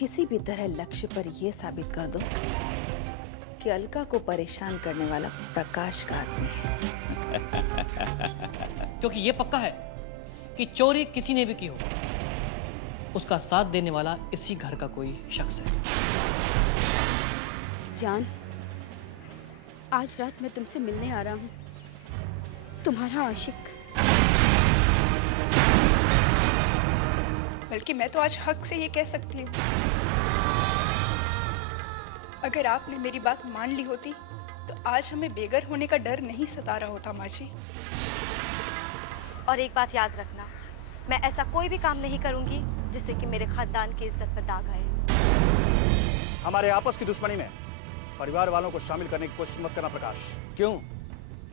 किसी भी तरह लक्ष्य पर यह साबित कर दो कि अलका को परेशान करने वाला प्रकाश का आदमी है। क्योंकि ये पक्का है कि चोरी किसी ने भी की हो, उसका साथ देने वाला इसी घर का कोई शख्स है। जान, आज रात मैं तुमसे मिलने आ रहा हूँ, तुम्हारा आशिक। बल्कि मैं तो आज हक से ये कह सकती हूँ, अगर आपने मेरी बात मान ली होती तो आज हमें बेघर होने का डर नहीं सता रहा होता माँ जी। और एक बात याद रखना, मैं ऐसा कोई भी काम नहीं करूंगी जिससे कि मेरे खानदान की इज्जत पर दाग आए। हमारे आपस की दुश्मनी में परिवार वालों को शामिल करने की कोशिश मत करना प्रकाश। क्यों,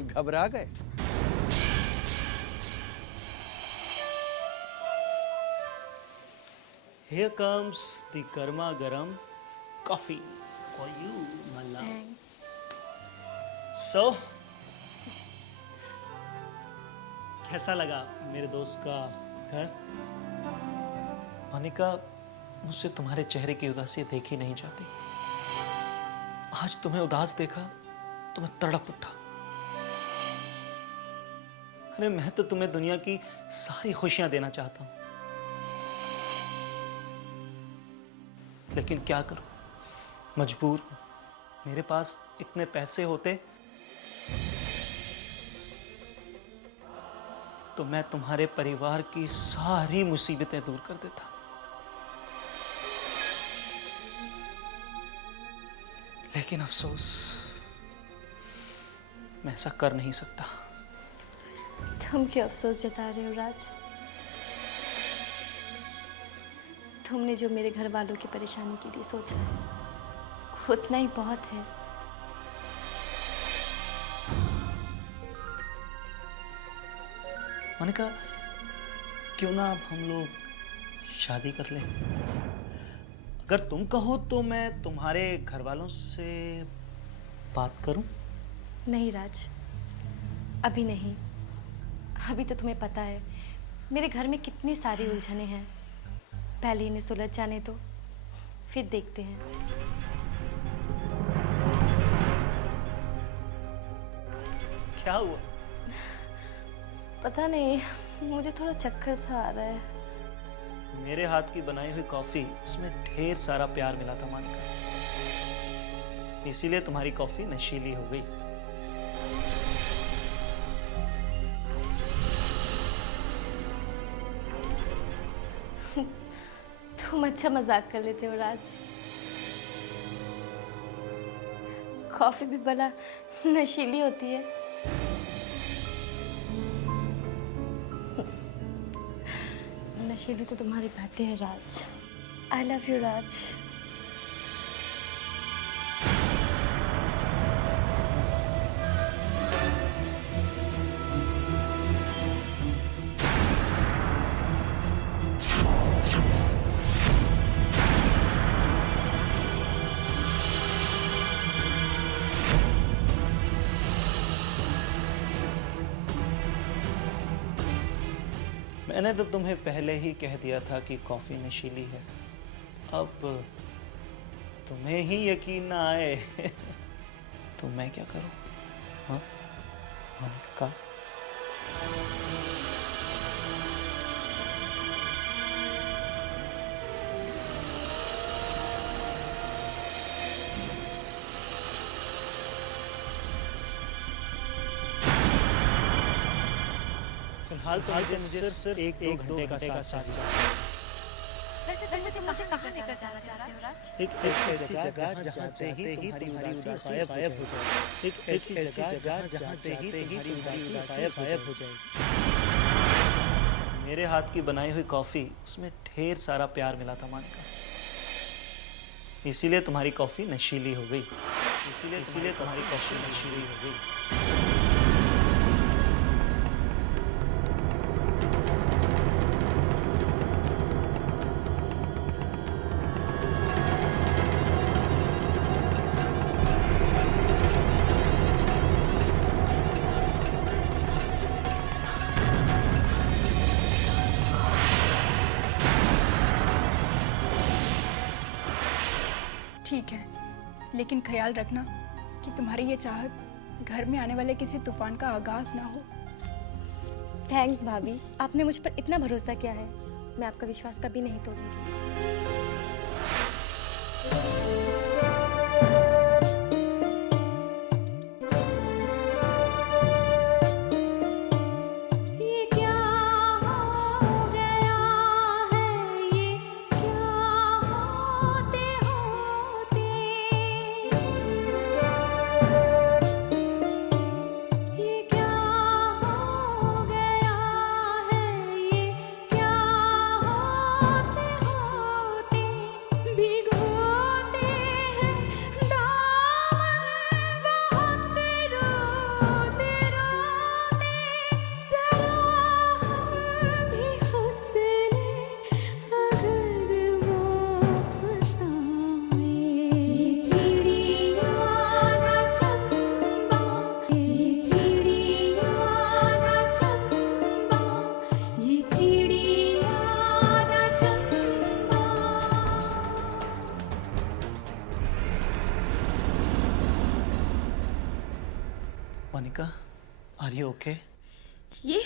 घबरा गए? Here comes the garma garam coffee for you, my love. Thanks. So, कैसा लगा मेरे दोस्त का घर? मोनिका, मुझसे तुम्हारे चेहरे की उदासी देखी नहीं जाती। आज तुम्हें उदास देखा तो मैं तड़प उठा। अरे मैं तो तुम्हें दुनिया की सारी खुशियां देना चाहता हूं, लेकिन क्या करूं, मजबूर हूं। मेरे पास इतने पैसे होते तो मैं तुम्हारे परिवार की सारी मुसीबतें दूर कर देता, लेकिन अफसोस मैं ऐसा कर नहीं सकता। तुम क्यों अफसोस जता रहे हो राज? तुमने जो मेरे घर वालों की परेशानी के लिए सोचा है उतना ही बहुत है। मोनिका, क्यों ना अब हम लोग शादी कर लें? अगर तुम कहो तो मैं तुम्हारे घर वालों से बात करूं? नहीं राज, अभी नहीं। अभी तो तुम्हें पता है मेरे घर में कितनी सारी उलझनें हैं। पहले इन्हें सुलझ जाने दो, फिर देखते हैं। क्या हुआ? पता नहीं, मुझे थोड़ा चक्कर सा आ रहा है। मेरे हाथ की बनाई हुई कॉफी, उसमें ढेर सारा प्यार मिला था मोनिका, इसीलिए तुम्हारी कॉफी नशीली हो गई। तुम अच्छा मजाक कर लेते हो राज। कॉफी भी भला नशीली होती है? नशीली तो तुम्हारी बातें हैं राज। आई लव यू राज। मैंने तो तुम्हें पहले ही कह दिया था कि कॉफी नशीली है। अब तुम्हें ही यकीन ना आए तो मैं क्या करूं? हाँ मोनिका, फिलहाल तो मुझे सिर्फ एक दो घंटे का साथ चाहिए। वैसे मुझे कहाँ लेकर जाना चाहते हो राज? एक ऐसी जगह जहाँ जाते ही तुम्हारी उदासी गायब हो जाए। एक ऐसी जगह जहाँ जाते ही तुम्हारी उदासी गायब हो जाए। मेरे हाथ की बनाई हुई कॉफी, उसमें ढेर सारा प्यार मिला था मोनिका, इसीलिए तुम्हारी कॉफी नशीली हो गई। इसीलिए तुम्हारी कॉफी नशीली हो गई। ठीक है, लेकिन ख्याल रखना कि तुम्हारी ये चाहत घर में आने वाले किसी तूफान का आगाज ना हो। थैंक्स भाभी, आपने मुझ पर इतना भरोसा किया है। मैं आपका विश्वास कभी नहीं तोड़ूंगी। Monica, are you okay? ये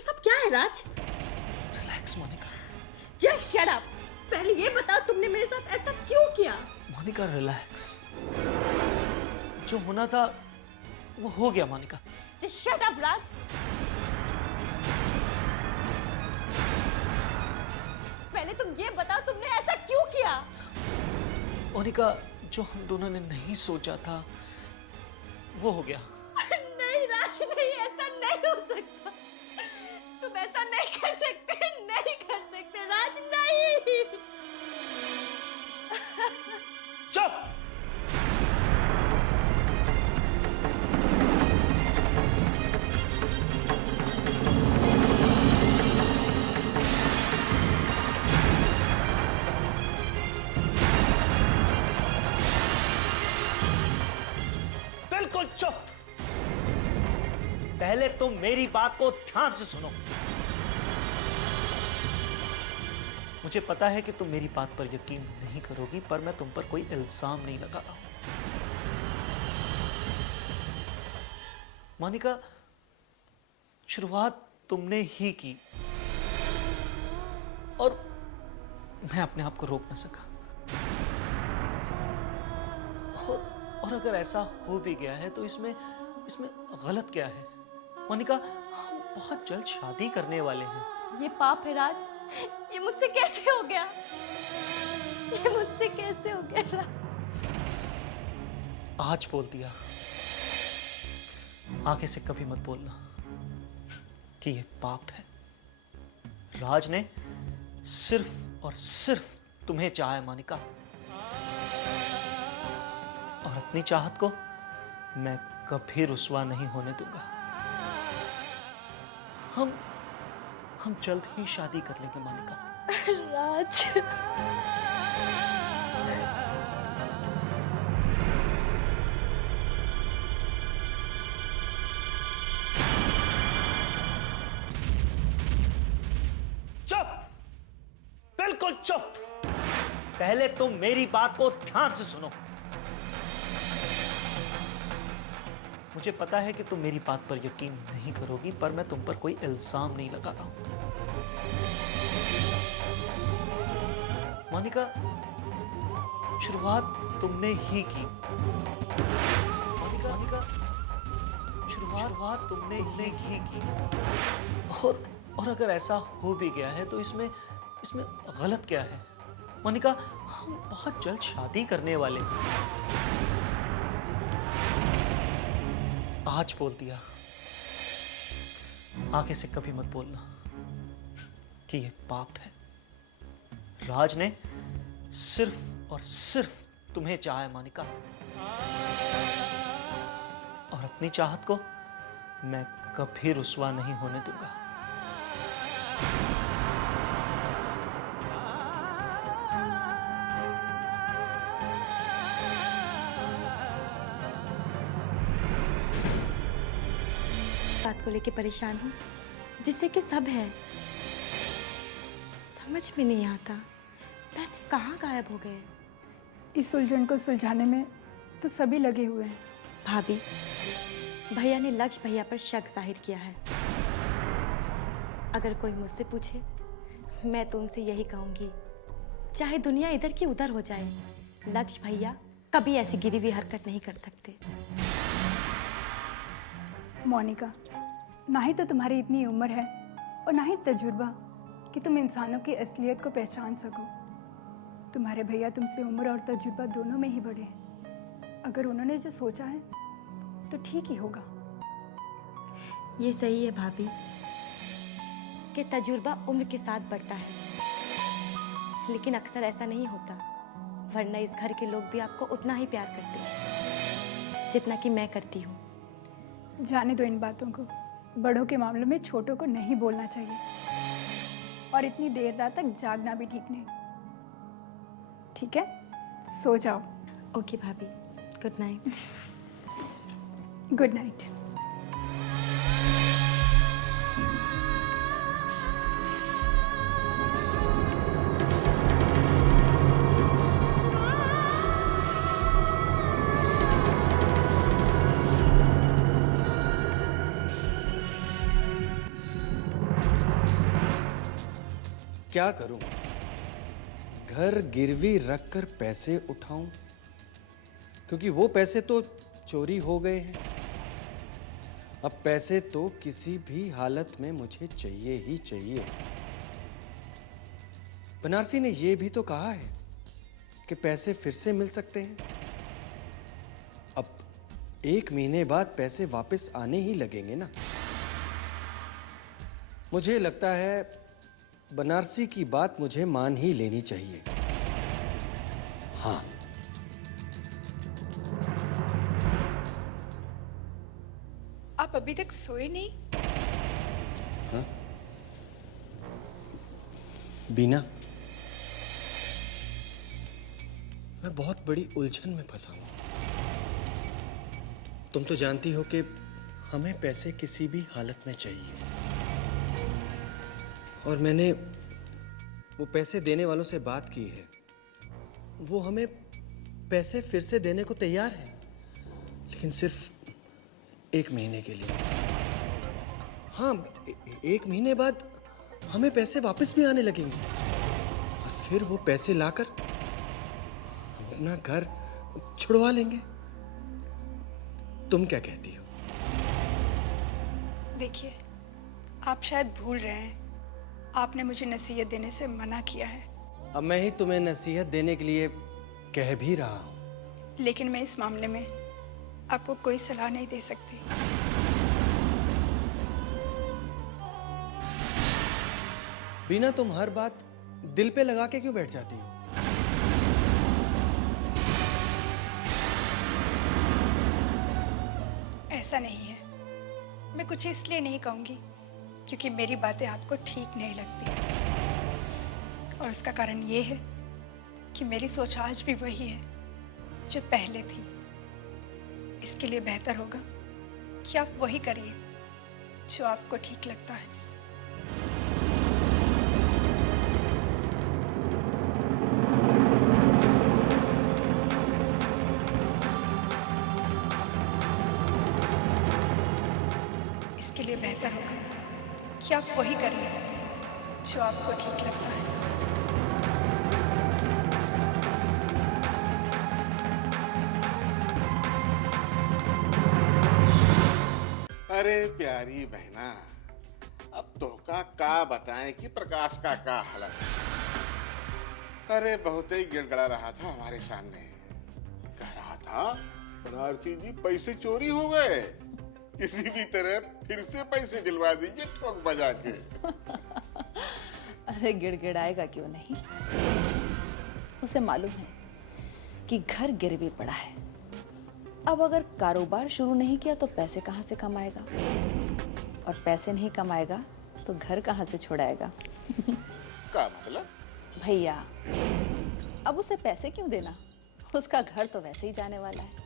सब क्या है Raj? Relax Monica. Just shut up. पहले ये बताओ तुमने मेरे साथ ऐसा क्यों किया? Monica relax. जो होना था वो हो गया Monica. Just shut up Raj. पहले तुम ये बताओ तुमने ऐसा क्यों किया? मोनिका, जो हम दोनों ने नहीं सोचा था वो हो गया। नहीं राज, नहीं, ऐसा नहीं हो सकता। तुम ऐसा नहीं कर सकते, नहीं कर सकते राज, नहीं। चुप! बिल्कुल चुप! पहले तुम मेरी बात को ध्यान से सुनो। मुझे पता है कि तुम मेरी बात पर यकीन नहीं करोगी, पर मैं तुम पर कोई इल्जाम नहीं लगा रहा हूं। मोनिका, शुरुआत तुमने ही की और मैं अपने आप को रोक न सका। और अगर ऐसा हो भी गया है तो इसमें गलत क्या है? मोनिका, हम बहुत जल्द शादी करने वाले हैं। ये पाप है राज। ये मुझसे कैसे हो गया? ये मुझसे कैसे हो गया राज? आज बोल दिया, आगे से कभी मत बोलना कि ये पाप है। राज ने सिर्फ और सिर्फ तुम्हें चाहा है मोनिका, और अपनी चाहत को मैं कभी रुस्वा नहीं होने दूंगा। हम जल्द ही शादी कर लेंगे मोनिका। राज, चुप! बिल्कुल चुप! पहले तुम मेरी बात को ध्यान से सुनो। मुझे पता है कि तुम मेरी बात पर यकीन नहीं करोगी, पर मैं तुम पर कोई इल्जाम नहीं लगा रहा हूं। मोनिका, शुरुआत तुमने ही की। मोनिका, शुरुआत तुमने ही की। और अगर ऐसा हो भी गया है तो इसमें गलत क्या है? मोनिका, हम बहुत जल्द शादी करने वाले हैं। आज बोल दिया, आगे से कभी मत बोलना कि ये पाप है। राज ने सिर्फ और सिर्फ तुम्हें चाहा है मोनिका, और अपनी चाहत को मैं कभी रुस्वा नहीं होने दूंगा। बात को लेके परेशान हूँ, जिससे कि सब है। समझ में नहीं आता पैसे कहाँ गायब हो गए। इस उलझन को सुलझाने में तो सभी लगे हुए हैं। भाभी, भैया ने लक्ष्य भैया पर शक जाहिर किया है। अगर कोई मुझसे पूछे, मैं तो उनसे यही कहूंगी, चाहे दुनिया इधर की उधर हो जाए, लक्ष्य भैया कभी ऐसी गिरी हुई हरकत नहीं कर सकते। मोनिका, ना ही तो तुम्हारी इतनी उम्र है और ना ही तजुर्बा कि तुम इंसानों की असलियत को पहचान सको। तुम्हारे भैया तुमसे उम्र और तजुर्बा दोनों में ही बड़े हैं। अगर उन्होंने जो सोचा है तो ठीक ही होगा। ये सही है भाभी कि तजुर्बा उम्र के साथ बढ़ता है, लेकिन अक्सर ऐसा नहीं होता, वरना इस घर के लोग भी आपको उतना ही प्यार करते हैं जितना कि मैं करती हूँ। जाने दो इन बातों को। बड़ों के मामलों में छोटों को नहीं बोलना चाहिए, और इतनी देर रात तक जागना भी ठीक नहीं। ठीक है, सो जाओ। ओके भाभी, गुड नाइट। Good night. क्या करूं? घर गिरवी रखकर पैसे उठाऊं? क्योंकि वो पैसे तो चोरी हो गए हैं। अब पैसे तो किसी भी हालत में मुझे चाहिए ही चाहिए। बनारसी ने यह भी तो कहा है कि पैसे फिर से मिल सकते हैं। अब 1 महीने बाद पैसे वापस आने ही लगेंगे ना। मुझे लगता है बनारसी की बात मुझे मान ही लेनी चाहिए। हाँ, आप अभी तक सोए नहीं? हाँ? बीना, मैं बहुत बड़ी उलझन में फंसा हूं। तुम तो जानती हो कि हमें पैसे किसी भी हालत में चाहिए, और मैंने वो पैसे देने वालों से बात की है। वो हमें पैसे फिर से देने को तैयार है, लेकिन सिर्फ 1 महीने के लिए। हाँ, 1 महीने बाद हमें पैसे वापस भी आने लगेंगे, और फिर वो पैसे लाकर अपना घर छुड़वा लेंगे। तुम क्या कहती हो? देखिए, आप शायद भूल रहे हैं, आपने मुझे नसीहत देने से मना किया है। अब मैं ही तुम्हें नसीहत देने के लिए कह भी रहा हूं। लेकिन मैं इस मामले में आपको कोई सलाह नहीं दे सकती। बीना, तुम हर बात दिल पे लगा के क्यों बैठ जाती हो? ऐसा नहीं है। मैं कुछ इसलिए नहीं कहूंगी क्योंकि मेरी बातें आपको ठीक नहीं लगती, और उसका कारण ये है कि मेरी सोच आज भी वही है जो पहले थी। इसके लिए बेहतर होगा कि आप वही करिए जो आपको ठीक लगता है। इसके लिए बेहतर होगा कि आप वही करिए जो आपको ठीक लगता है। अरे प्यारी बहना, अब तो का बताएं कि प्रकाश का हालत है। अरे बहुत ही गिड़गड़ा रहा था हमारे सामने, कह रहा था बनारसी जी पैसे चोरी हो गए, किसी भी तरह फिर से पैसे दिलवा दीजिए ठोक बजा के। अरे गिड़गिड़ाएगा क्यों नहीं? उसे मालूम है कि घर गिरवी पड़ा है। अब अगर कारोबार शुरू नहीं किया तो पैसे कहाँ से कमाएगा, और पैसे नहीं कमाएगा तो घर कहाँ से छुड़ाएगा? क्या मतलब? भैया, अब उसे पैसे क्यों देना? उसका घर तो वैसे ही जाने वाला है।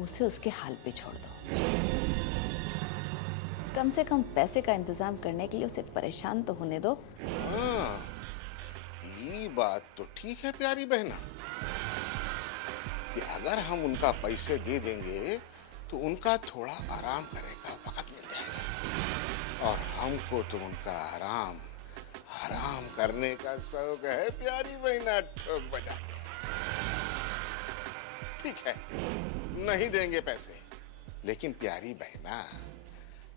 उसे उसके हाल पे छोड़ दो। कम से कम पैसे का इंतजाम करने के लिए उसे परेशान तो होने दो। हाँ, ये बात तो ठीक है प्यारी बहना, कि अगर हम उनका पैसे दे देंगे तो उनका थोड़ा आराम करने का वक्त मिल जाएगा और हमको तो उनका आराम हराम करने का शौक है प्यारी बहना ठोक बजा के। ठीक है, नहीं देंगे पैसे, लेकिन प्यारी बहना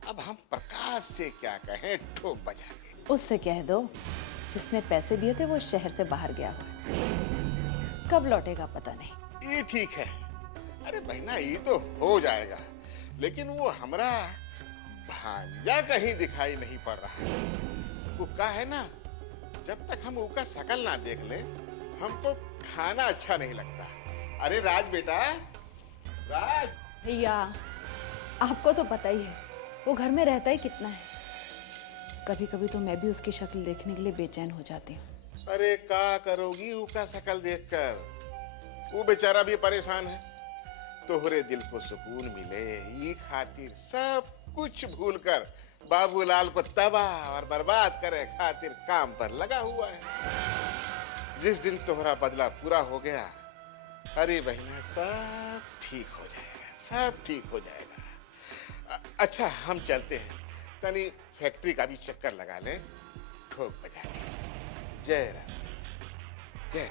अब हम प्रकाश से क्या कहें ठोक बजा के। उससे कह दो जिसने पैसे दिए थे वो शहर से बाहर गया हुआ है, कब लौटेगा पता नहीं। ये ठीक है, अरे बहना ये तो हो जाएगा, लेकिन वो हमारा भांजा कहीं दिखाई नहीं पड़ रहा। वो कहा है ना, जब तक हम उसका शकल ना देख ले हमको खाना अच्छा नहीं लगता। अरे राज बेटा, राज। भैया आपको तो पता ही है वो घर में रहता ही कितना है। कभी कभी तो मैं भी उसकी शक्ल देखने के लिए बेचैन हो जाती हूँ। अरे क्या करोगी उसका शकल देखकर, वो बेचारा भी परेशान है। तोहरे दिल को सुकून मिले ये खातिर सब कुछ भूलकर बाबूलाल को तबाह और बर्बाद करे खातिर काम पर लगा हुआ है। जिस दिन तोहरा बदला पूरा हो गया, अरे बहना सब ठीक हो जाएगा, सब ठीक हो जाएगा। अच्छा हम चलते हैं, तनी फैक्ट्री का भी चक्कर लगा लें ठोक बजा के। जय राम, जय।